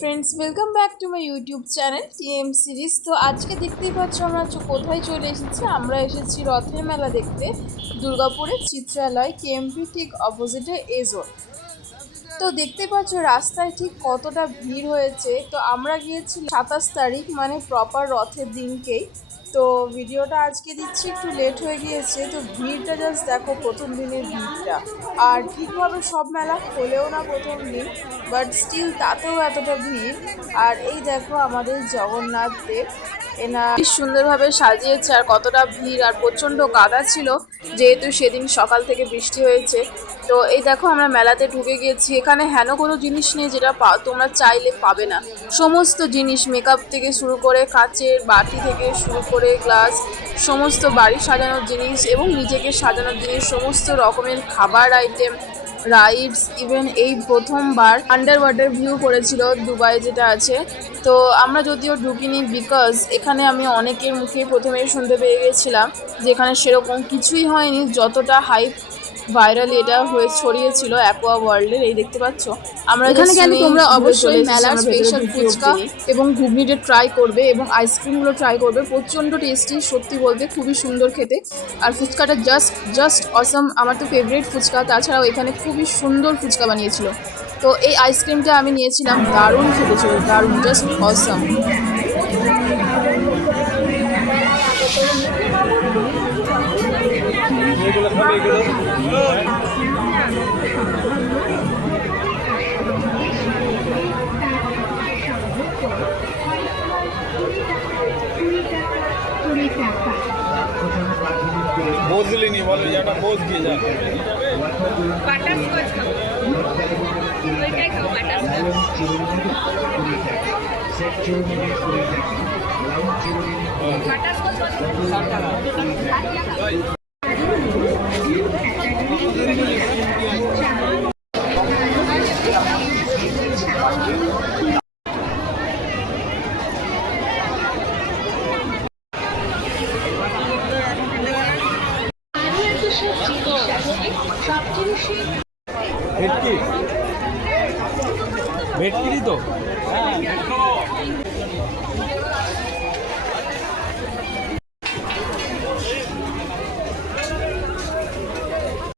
Friends welcome back to my YouTube channel TM series তো আজকে দেখতেই পাচ্ছ আমরা কোথায় চলে এসেছি? আমরা এসেছি রথের মেলা দেখতে, দুর্গাপুরের চিত্রালয় কেএমপি ঠিক অপোজিটে এজোন তো দেখতে পাচ্ছ রাস্তায় ঠিক কতটা ভিড় হয়েছে। তো আমরা গিয়েছি সাতাশ তারিখ মানে প্রপার রথের দিনকেই তো ভিডিওটা আজকে দিচ্ছি, একটু লেট হয়ে গিয়েছে। তো ভিড়টা জাস্ট দেখো প্রথম দিনের ভিড়টা। আর ঠিকভাবে সব মেলা খোলেও না প্রথম দিন বাট স্টিল তাতেও এতটা ভিড়। আর এই দেখো আমাদের জগন্নাথ দেব। এনা সুন্দরভাবে সাজিয়েছে আর কতটা ভিড়, আর প্রচণ্ড কাদা ছিল, যেহেতু সেদিন সকাল থেকে বৃষ্টি হয়েছে। তো এই দেখো আমরা মেলাতে ঢুকে গিয়েছি এখানে হেন কোনো জিনিস নেই যেটা তোমরা চাইলে পাবে না। সমস্ত জিনিস মেকআপ থেকে শুরু করে কাচের বাটি থেকে শুরু করে গ্লাস সমস্ত বাড়ি সাজানোর জিনিস এবং নিজেকে সাজানোর জিনিস, সমস্ত রকমের খাবার আইটেম রাইডস ইভেন এই প্রথমবার আন্ডার ওয়াটার ভিউ করেছিল দুবাই যেটা আছে। তো আমরা যদিও ঢুকিনি বিকজ এখানে আমি অনেকের মুখে প্রথমে শুনতে পেয়ে গেছিলাম যে এখানে সেরকম কিছুই হয়নি, যতটা হাইপ ভাইরালি এটা হয়ে ছড়িয়েছিল অ্যাকোয়া ওয়ার্ল্ডের এই দেখতে পাচ্ছ? আমরা এখানে swimming তোমরা অবশ্যই মেলার ঢুকি ফুচকা এবং ঘুগনিটা ট্রাই করবে এবং আইসক্রিমগুলো ট্রাই করবে প্রচণ্ড টেস্টি সত্যি বলতে খুবই সুন্দর খেতে। আর ফুচকাটা জাস্ট জাস্ট অসম আমার তো ফেভারিট ফুচকা। তাছাড়াও এখানে খুবই সুন্দর ফুচকা বানিয়েছিল। তো এই আইসক্রিমটা আমি নিয়েছিলাম দারুণ খেতে ছিল দারুণ জাস্ট অসম এগুলো খাবে এগুলো। বদলিনি বলে যে একটা দিয়ে যাবে। বাটারস্কচ ভেটকি? ভেটকিরি তো?